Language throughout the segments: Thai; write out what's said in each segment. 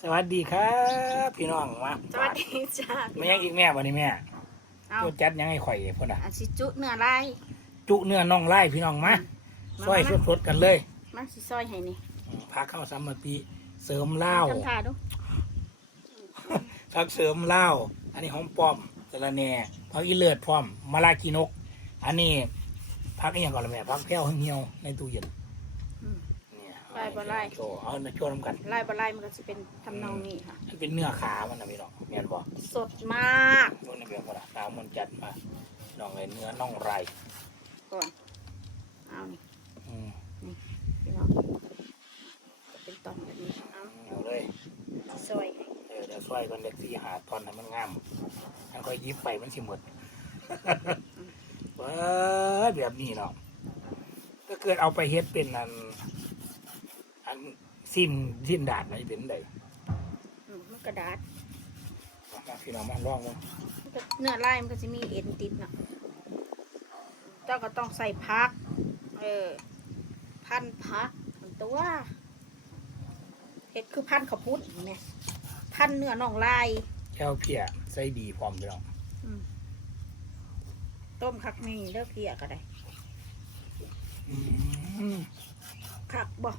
สวัสดีครับ พี่น้องมาสวัสดีจ้าไม่ยังอีกแม่วันนี้แม่เอาตัวจัดยังไงข่อยพ่นอะอาชิจุเนื้อลายจุเนื้อน่องไล่พี่น้องมามาซอยมาสดๆกันเลยมาสิซอยให้นี่อืมพาเข้าสามัคคีเสริมเหล้าทำท่าดูพักเสริมเหล้าอันนี้หอมป้อมสะระแหน่พักอีเลือดพร้อมมะลากีนก อันนี้พักอีกอย่างก่อนละแม่พักแพ้วเหี่ยวๆในตู้เย็นอืม เนี่ยไล่บ่ไล่โชว์เอาในช่วยน้ำกันลายบลายมันก็จะเป็นทำนองนี้ค่ะ มันเป็นเนื้อขามันนะพี่น้องแม่นบอกสดมากนู่นนี่เป็นคนละตามมันจัดมาน้องเลยเนื้อน่องไรก่อนเอานี่อืมพี่น้องก็เป็นตอนแบบนี้เอาเอาเลยซอยให้เออเดี๋ยวช่วยกันเด็กที่หาตอนให้มันงามอันค่อยยิบไปมันสิหมดเว้ยแบบนี้เนาะถ้าเกิดเอาไปเฮ็ดเป็นอันอัน ซิมซิมดาดไหนเป็นไดอืมมันกระดาษมาพี่น้องมาลองมั้งมันก็เนื้อลายมันก็จะมีเอ็นติดเนาะเจ้าก็ต้องใส่พัก เออ พันพักมันตัวเห็ดคือพันขาวพุดเนี่ยพันเนื้อน่องลายแค่วเพียใส่ดีพร้อมพี่น้องอืมต้มคักนี่เด้อเพียก็ได้อืมคักบ่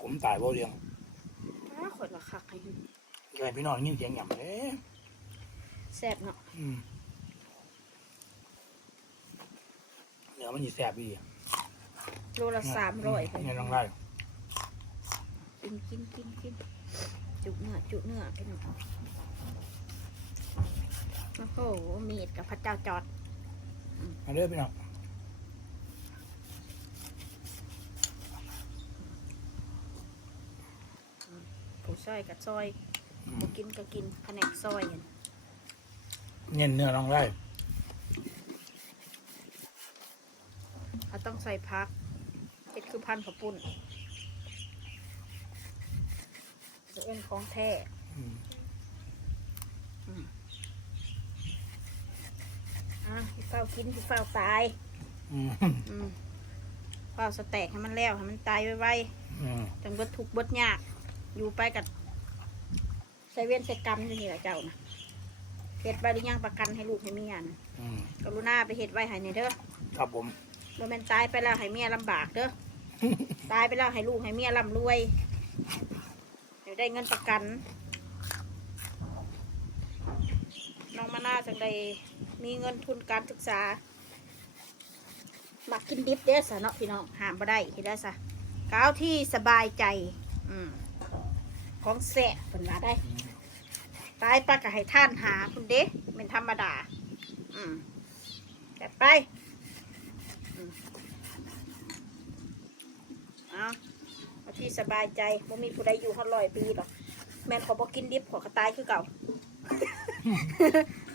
ผมตายบ่เลี้ยงอ้าข่อยละคักให้แกพี่น้องยินเสียงหย่ำเลยแซ่บเนาะอืมเนื้อมันสิแสบดีโลละสามร้อยไปเนี่ยน้องไล่กินกินกินกินจุเนื้อจุเนื้อไปหน่อยโอ้โหมีดกับพระเจ้าจอดมาเด้อพี่น้อง ซอยกับซอยอืมผู้กินก็กินแผนกซอยหั่นเน้นเนื้อน้องไล่เขาต้องใส่พักเห็ดคือพันข้าวปุ้นจะเป็นของแท้ อืมอะพี่เฝ้ากินพี่เฝ้าตาย อืมอืมเฝ้าสแต็กให้มันแล้วให้มันตายไวอืมๆจังเบิดทุกข์เบิดยาก อยู่ไปกับใส่เวียนใส่กรรมอยู่นี่แหละเจ้านะเฮ็ดไว้หรือยังประกันให้ลูกให้เมียนะอืมกรุณาไปเฮ็ดไว้ให้ในเด้อครับผมบ่แม่นตายไปแล้วให้เมียลำบากเด้อ ตายไปแล้วให้ลูกให้เมียร่ำรวยเดี๋ยวได้เงินประกัน น้องมาน่าจังได้มีเงินทุนการศึกษา มักกินดิบเด้อสะเนาะพี่น้องห้ามบ่ได้เฮ็ดได้ซะก้าวที่สบายใจ อืม ของแสะเพิ่นว่าได้อืมตายปากก็ให้ท่านหาคุณเด้เป็นธรรมดา อืมแต่ไปอืมเอาเอาที่สบายใจว่ามีผู้ใดอยู่ฮอดร้อยปีหรอกแม่นขอบอกกินดิบขอกระตายคือเก่า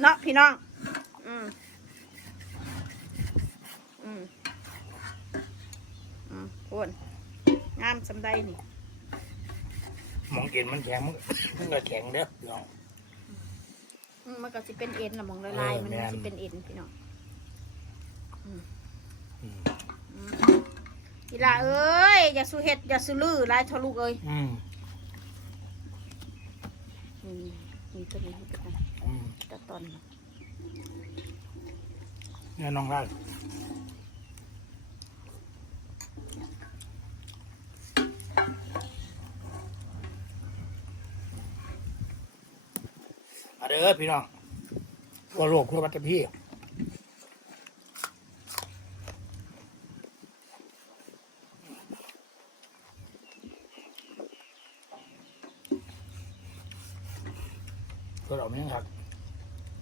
เนาะพี่น้อง อืมอืมอืมพูนงามสำได้นี่ห มองเอ็นมันแข็งมันมันก็แข็งเด้อพี่น้อง อืมมันก็สิเป็นเอ็นละหมองละลายเออมันแม่น สิเป็นเอ็นพี่น้องอืมอืมอีหลาเอ้ยอย่าสู้เห็ดอย่าสู้ลือลายทะลุเอ้ยอืมนี่นี่ตัวนี้ให้เป็นอืมตะตอนเนื้อน้องไล่ มาเด้อพี่น้องทั่วโลกทั่วประเทศตัวเราเนี่ยครับ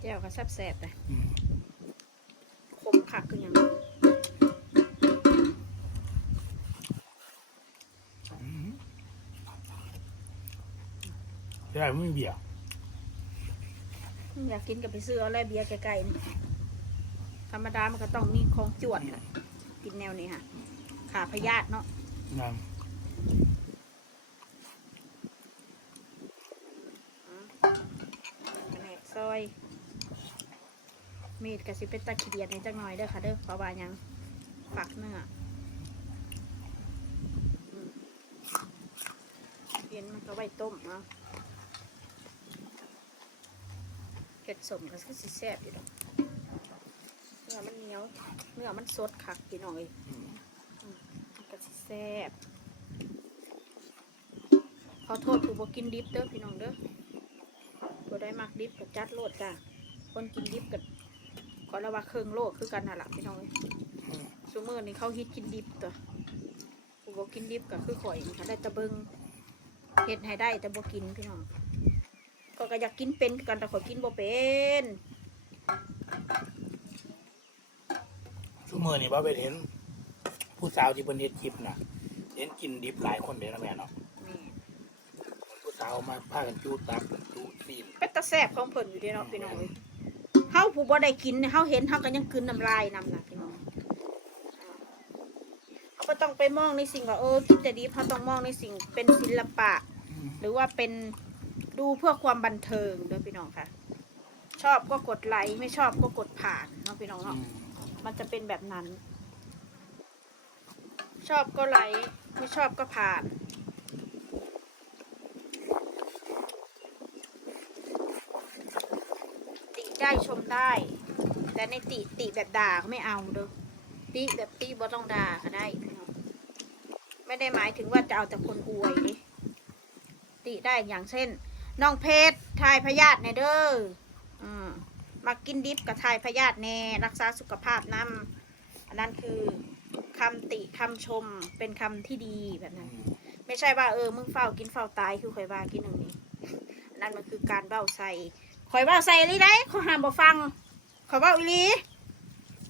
แก้วก็แซ่บๆเลยอืมคมคักคือหยังอืมได้ไม่มีเบียร์ อยากกินกับไปซื้อเอาอะไรเบียร์ไกลๆนี่ธรรมดามันก็ต้องมีของจวดน่ะกินแนวนี้ค่ะ ขาพยาธิเนาะนะแผนกซอย มีดกระสิเป็นตะเขียนนี่จังหน่อยเด้อค่ะเด้อเพราะว่าหยังฝักเนื้ออืมเปลี่ยนนมันก็ไว้ต้มเนาะ เห็ดสมก็คือสิแซ่บอยู่ดอกเนื้อมันเหนียวเนื้อมันสดคักพี่น้องเอ้ยอืมมันก็สิแซ่บขอโทษผู้บ่กินดิบเด้อพี่น้องเด้อบ่ได้มักดิบก็จัดโลดจ้ะคนกินดิบก็ขอละว่าเครื่องโลกคือกันน่ะล่ะพี่น้องเอ้ยอืมซุมื้อนี้เขาฮิตกินดิบตัวผู้บ่กินดิบก็คือข่อยนี่ค่ะได้แตะเบิงเฮ็ดให้ได้แต่บ่กินพี่น้อง ก็ก็อยากกินเป็นคือกันแต่ข่อยกินบ่เป็นชั่วโมงนี่บ่ไปเห็น ผู้สาวที่เพิ่นเฮ็ดคลิปน่ะ เห็นกินดิบหลายคนเลยนะแม่เนาะนี่ผู้สาวมาพากันจูตับจูซีนเป็นตาแซ่บของเพิ่นอยู่เด้เนาะพี่น้องเอ้ยเฮาผู้บ่ได้กินเนี่ยเฮาเห็นเฮาก็ยังกลืนน้ำลายนำน่ะพี่น้องเขาก็ต้องไปมองในสิ่งว่าเออกินแต่ดิบเฮาต้องมองในสิ่งเป็นศิลปะ หรือว่าเป็น ดูเพื่อความบันเทิงเด้อพี่น้องค่ะ ชอบก็กดไลค์ไม่ชอบก็กดผ่านเนาะพี่น้องอืเนาะมมันจะเป็นแบบนั้น ชอบก็ไลค์ไม่ชอบก็ผ่านติได้ชมได้ แต่ในติติแบบด่าก็ไม่เอาเด้อติแบบติบ่ต้องด่าก็ได้พี่น้องไม่ได้หมายถึงว่าจะเอาแต่คนอวยดิติได้อย่างเช่น น้องเพชรทายพยาธิในเด้ออืมมากินดิบกับทายพยาธิแน่รักษาสุขภาพนำอันนั้นคือคำติคำชมเป็นคำที่ดีแบบนั้นอืมไม่ใช่ว่าเออมึงเฝ้ากินเฝ้าตายคือข่อยว่ากินหนึ่งนี้อันนั่นมันคือการเบ้าใส่ข่อยเบ้าใส่อีหลีได้ขอยห้ามบ่ฟังข่อยเบ้าอีหลี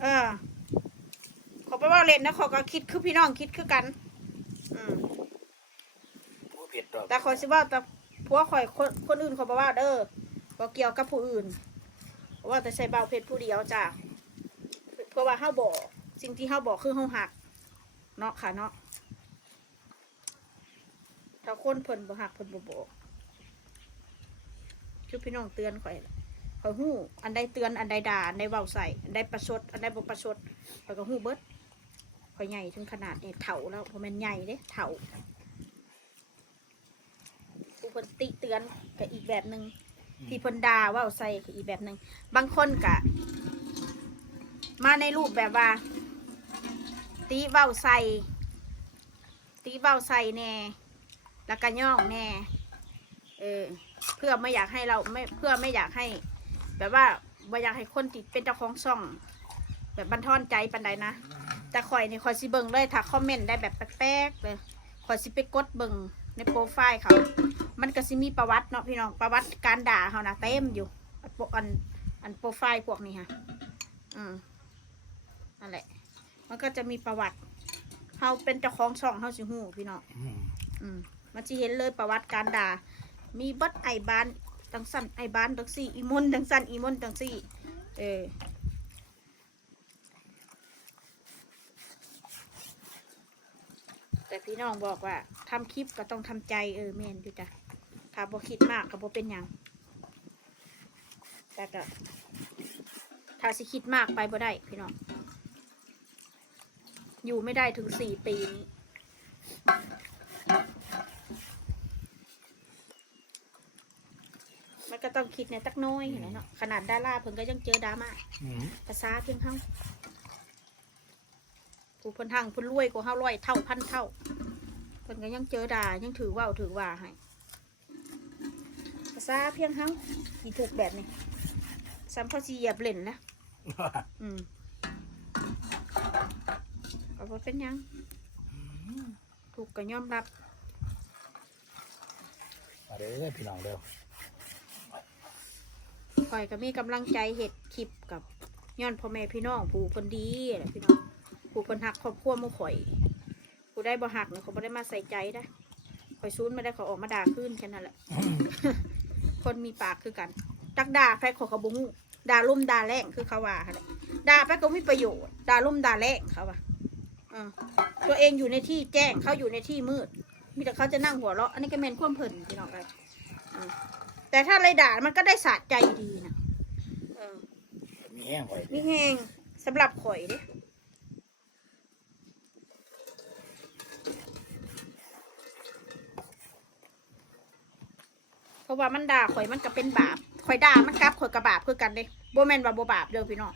เออขอยไปเบ้าเล่นนะขอยก็คิดคือพี่น้องคิดคือกัน อืมผู้เผ็ดดอกแต่ข่อยสิเว่าแต่ ผัวข่อยคนคนอื่นเข่อยบ่ว่าเด้อบ่เกี่ยวกับผู้อื่นเพราะว่าแต่ใส่เบาเพชรผู้เดียวจ้ะเพราะว่าเฮาบ่สิ่งที่เฮาบอกคือเฮาหักเนาะค่ะเนาะถ้าคนเพิ่นบ่หักเพิ่นบ่บอกคือพี่น้องเตือนข่อยข่อยฮู้อันใดเตือนอันใดด่าอันใดเว้าใส่อันใดประชดอันใดบ่ประชดข่อยก็ฮู้เบิดข่อยใหญ่ถึงขนาดนี้เฒ่าแล้วบ่แม่นใหญ่เด้เฒ่าผู้เพิ่นติเตือนก็อีกแบบหนึงที่เพิ่นด่าว้าใส่ก็อีกแบบหนึงบางคนก็มาในรูปแบบว่า ตีเว้าใส่ ตีเบ้าใส่แน่แล้วก็ย่องแน่เออเพื่อไม่อยากให้เราไม่เพื่อไม่อยากให้ แบบว่าไม่อยากให้คนติดเป็นเจ้าของช่อง แบบบันทอนใจปันใดนะแต่ข่อยนี่ข่อยสิเบิงเลยถ้าคอมเมนต์ได้แบบแปลกๆเลยข่อยสิไปกดเบิงในโปรไฟล์เขา มันก็สิมีประวัติเนาะพี่น้องประวัติการด่าเขานะเต็มอยู่อันโปรอันอันโปรไฟล์พวกนี้ฮะอืมนั่นแหละ มันก็จะมีประวัติเขาเป็นเจ้าของช่องเขาสิหูพี่น้องอืมอืมมันจะเห็นเลยประวัติการด่า มีบัดไอบ้านดังสั้นไอบ้านดังสี่อีมนดังสั้นอีมนดังสี่ เออ แต่พี่น้องบอกว่าทำคลิปก็ต้องทำใจเออแม่นอยู่จ้ะถ้าบ่คิดมากก็บ่เป็นหยังแต่ก็ถ้าสิคิดมากไปบ่ได้พี่น้องอยู่ไม่ได้ถึงสี่ปีนี้มันก็ต้องคิดในตักน้อยเห็นไหมเนาะขนาดดาราเพิ่นก็ยังเจอดราม่าอืมภาษาเพียงเฮา ผู้เพิ่นทางเพิ่นรวยกว่าเฮาร้อยเท่าพันเท่าเพิ่นก็ยังเจอด่ายังถือว่าวถือว่าให้ภาษาเพียงเฮาที่ถูกแบบนี้สัมภาษีเหยียบเล่นนะอืมก็บ่เป็นหยังถูกก็ยอมรับมาเด้อพี่น้องเด้อข่อยก็มีกำลังใจเห็ดคลิปกับย้อนพ่อแม่พี่น้องผู้คนดีแหละพี่น้อง ผู้คนหักครอบครัวหมู่ข่อยผู้ได้บ่หักเนี่ยเขาบ่ได้มาใส่ใจได้ข่อยซูนไม่ได้เขาออกมาด่าขึ้นแค่นั้นแหละ คนมีปากคือกันจักด่าใครขอยเขาบ่ฮู้ด่าลุ่มด่าแรงคือเขาว่าหั่นแหละด่าไปก็ไม่ประโยชน์ด่าลุ่มด่าแรงเขาว่าอืมตัวเองอยู่ในที่แจ้งเขาอยู่ในที่มืด มีแต่เขาจะนั่งหัวเราะอันนี้ก็แมนความเพลินพี่น้องเลยอืมแต่ถ้าอะไรด่ามันก็ได้สะใจดีนะเออมีแห้งไว้มีแหงสำหรับข่อยเด้ ราะว่ามันด่าข่อยมันก็เป็นบาปข่อยด่ามันกลับข่อยกับบาปคือกันเด้โบแมนว่าโบบาปเด้อพี่น้อง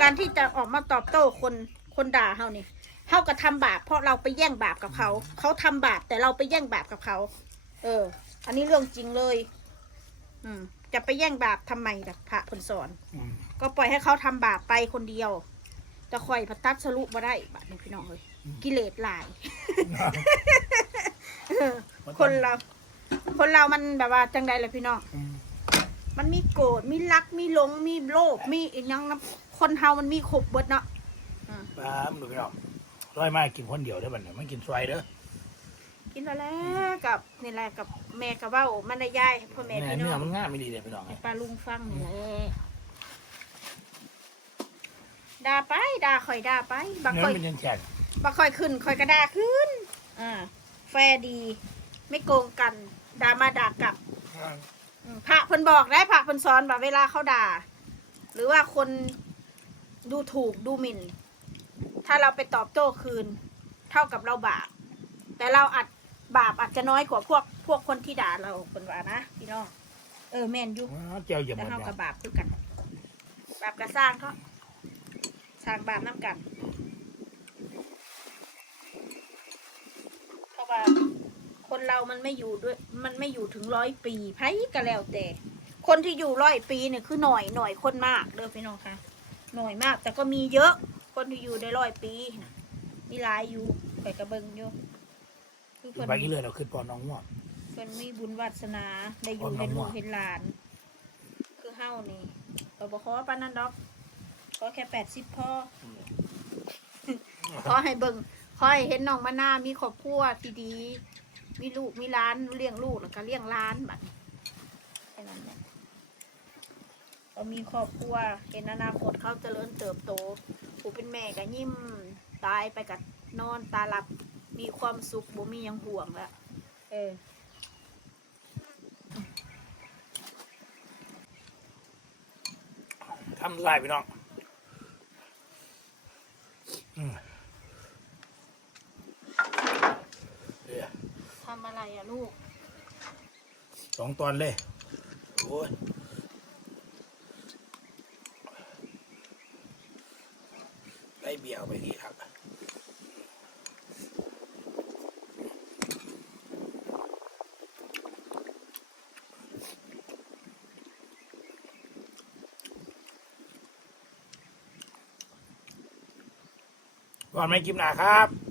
การที่จะออกมาตอบโต้คนคนด่าเฮานี่เฮาก็ทำบาปเพราะเราไปแย่งบาปกับเขา เขาทำบาปแต่เราไปแย่งบาปกับเขา เออ อันนี้เรื่องจริงเลย อืม จะไปแย่งบาปทำไมล่ะพระเพนสอนอืมก็ปล่อยให้เขาทำบาปไปคนเดียวแต่ข่อยพัตัดสรุปมาได้บาปนี่พี่น้องเลยกิเลสหลายเออคนเรา คนเรามันแบบว่าจังใดเลยพี่น้องอืมมันมีโกรธมีรักมีหลงมีโลภมีอีกอยังนะคนเฮามันมีครบเบิดเนาะปลาหนูพี่น้องร้อยมากกินคนเดียวได้อบัดเนี่ยมันกินซอยเด้อกินแล้วแหละกับนี่แหละกับแม่กับเว่ามันได้ยายพ่อแม่แม่พี่น้เนื้อองมันง่ายไม่ดีเลยพี่น้องให้ปลาลุงฟังนี่แหละด่าไปด่าข่อยด่าไปบางเนื้อข่อยมันยังแฉกบางข่อยขึ้นข่อยก็ด่าขึ้น อ่า แฟร์ดี ไม่โกงกัน ด่ามาด่ากลับอืมพระเพิ่นบอกได้พระเพิ่นสอนว่าเวลาเขาด่า หรือว่าคนดูถูกดูหมิ่น ถ้าเราไปตอบโต้คืน เท่ากับเราบาป แต่เราอาจบาปอาจจะน้อยกว่าพวกพวกคนที่ด่าเราคนว่านะพี่น้องเออแม่นอยุว้าวเจียวอย่าหแต่มดเท่าเนี่กับยบาปคือกัน บาปก็สร้างเขาสร้างบาปน้ำกัน เพราะว่า คนเรามันไม่อยู่ด้วย มันไม่อยู่ถึงร้อยปีไพ่ก็แล้วแต่ คนที่อยู่ร้อยปีเนี่ยคือหน่อยหน่อยคนมากเด้อพี่น้องคะหน่อยมาก แต่ก็มีเยอะ คนที่อยู่ได้ร้อยปีนะมีหลายอยู่ไปกระเบิงอยู่คือเพิ่นไปกี่เลยเราขึ้นปอนน้องง่วงเพิ่นมีบุญวาสนาได้อยู่อ๋อเห็นลูน้กองว่าเห็นหลาน คือเฮานี่ก็บ่ขอปานนั้นดอกขอแค่แปดสิบพอขอให้เบิ่งขอให้เห็นน้องมาหน้ามีครอบครัวที่ดี มีลูกมีหล้านเลี้ยงลูกแล้วก็เลี้ยงหล้านบัดนี้แค่นั้นแหละก็มีครอบครัวเห็นอนาคตเขาเจริญเติบโตผู้เป็นแม่ก็ยิ้มตายไปกับนอนตาหลับมีความสุขบ่มีหยังห่วงแล้วเออทำลายพี่น้องอืมเดี๋ยว ทำอะไรอะลูก สองตอนเลย โอ้ยได้เบียร์ไปดีครับก่อนไม่กินหนาครับ